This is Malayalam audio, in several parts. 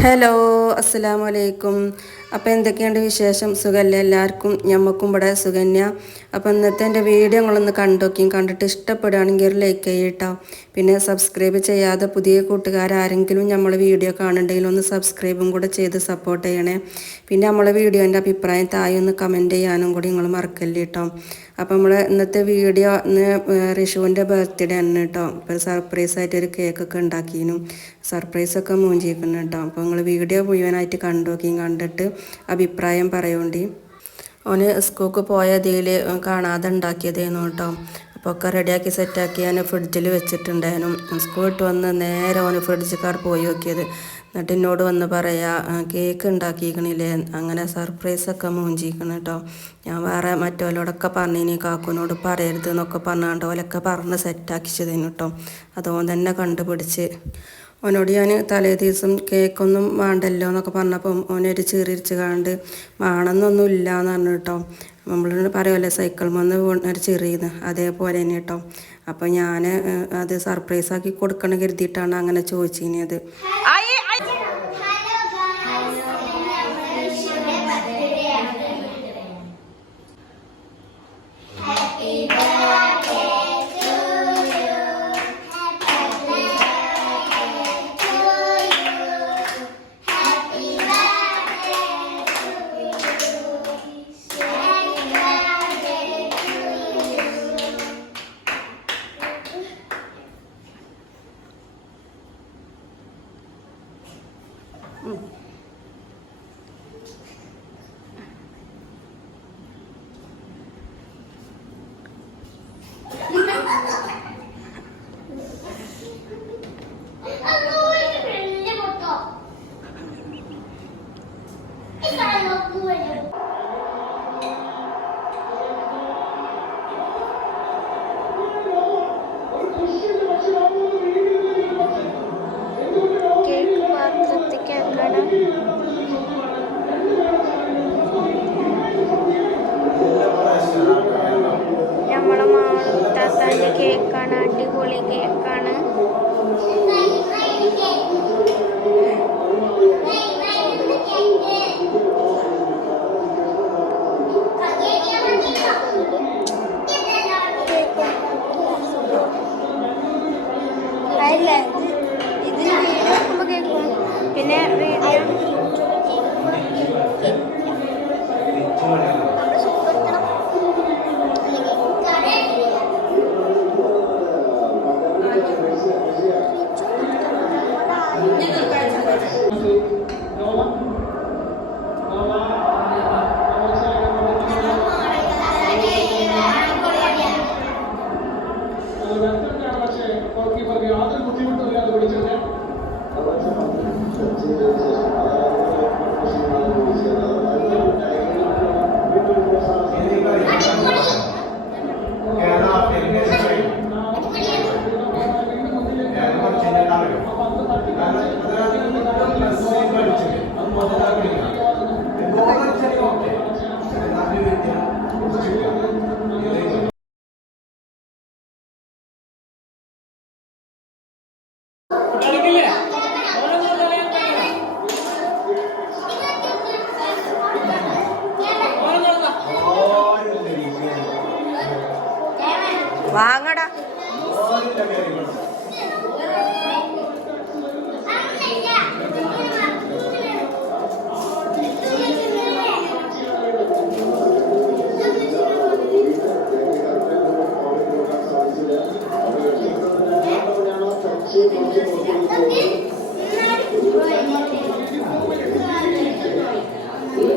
ഹലോ അസ്സലാമു അലൈക്കും. അപ്പോൾ എന്തൊക്കെയുണ്ട് വിശേഷം? സുഖമല്ലേ എല്ലാവർക്കും? ഞമ്മക്കും ഇവിടെ സുഖന്യ. അപ്പോൾ ഇന്നത്തെ എൻ്റെ വീഡിയോ നിങ്ങളൊന്ന് കണ്ടിട്ട് ഇഷ്ടപ്പെടുകയാണെങ്കിൽ ഒരു ലൈക്ക് ചെയ്യട്ടോ. പിന്നെ സബ്സ്ക്രൈബ് ചെയ്യാതെ പുതിയ കൂട്ടുകാരാരെങ്കിലും നമ്മൾ വീഡിയോ കാണുന്നുണ്ടെങ്കിൽ ഒന്ന് സബ്സ്ക്രൈബും കൂടെ ചെയ്ത് സപ്പോർട്ട് ചെയ്യണേ. പിന്നെ നമ്മളെ വീഡിയോൻ്റെ അഭിപ്രായം താഴെ ഒന്ന് കമൻറ്റ് ചെയ്യാനും കൂടി നിങ്ങൾ മറക്കല്ലേ കേട്ടോ. അപ്പോൾ നമ്മൾ ഇന്നത്തെ വീഡിയോ ഇന്ന് റിഷുവിൻ്റെ ബർത്ത്ഡേ ആണ് കേട്ടോ. ഇപ്പോൾ സർപ്രൈസായിട്ട് ഒരു കേക്കൊക്കെ ഉണ്ടാക്കിയിരുന്നു. സർപ്രൈസൊക്കെ മൂഞ്ചിക്കുന്നു കേട്ടോ. അപ്പോൾ നിങ്ങൾ വീഡിയോ മുഴുവനായിട്ട് കണ്ടിട്ട് അഭിപ്രായം പറയുണ്ടി. ഓന് സ്കൂൾക്ക് പോയതിൽ കാണാതെ ഉണ്ടാക്കിയതായിരുന്നു കേട്ടോ. അപ്പോൾ ഒക്കെ റെഡിയാക്കി സെറ്റാക്കി ഞാൻ ഫ്രിഡ്ജിൽ വെച്ചിട്ടുണ്ടായിരുന്നു. സ്കൂൾ വിട്ട് വന്ന് നേരെ ഓന് ഫ്രിഡ്ജിക്കാർ പോയി നോക്കിയത്. എന്നിട്ട് എന്നോട് വന്ന് പറയാ കേക്ക് ഉണ്ടാക്കിയിരിക്കണില്ലേ, അങ്ങനെ സർപ്രൈസൊക്കെ മൂഞ്ചിക്കണം കേട്ടോ. ഞാൻ വേറെ മറ്റോലോടൊക്കെ പറഞ്ഞിനി കാക്കുനോട് പറയരുത് എന്നൊക്കെ പറഞ്ഞാണ്ട് ഓലൊക്കെ പറഞ്ഞ് സെറ്റാക്കിച്ചതേനു കേട്ടോ. അതുകൊണ്ട് തന്നെ കണ്ടുപിടിച്ച് ഓനോട് ഞാൻ തലേ ദിവസം കേക്കൊന്നും വേണ്ടല്ലോ എന്നൊക്കെ പറഞ്ഞപ്പം ഓനൊരു ചെറിയിച്ച് കാണ്ട് വേണമെന്നൊന്നും ഇല്ല എന്ന് പറഞ്ഞു കേട്ടോ. നമ്മൾ പറയുമല്ലേ സൈക്കിൾ വന്ന് ഒരു ചെറിയെന്ന്, അതേപോലെ തന്നെ കേട്ടോ. അപ്പോൾ ഞാൻ അത് സർപ്രൈസാക്കി കൊടുക്കണം കരുതിയിട്ടാണ് അങ്ങനെ ചോദിച്ചിരുന്നത്. നമ്മളെ മാതാത്താൻ്റെ കേക്കാണ്, അടിപൊളി കേക്കാണ്. ഇത് വീഡിയോ നോക്കുമ്പോൾ കേൾക്കും. പിന്നെ വീഡിയോ വാങ്ങടാ.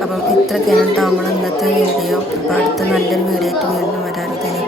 അപ്പം ഇത്രയൊക്കെയാണ് കേട്ടോ നമ്മൾ ഇന്നത്തെ വീഡിയോ. അപ്പോൾ അടുത്ത നല്ലൊരു വീഡിയോ ആയിട്ട് വീണ്ടും വരാറുണ്ട്.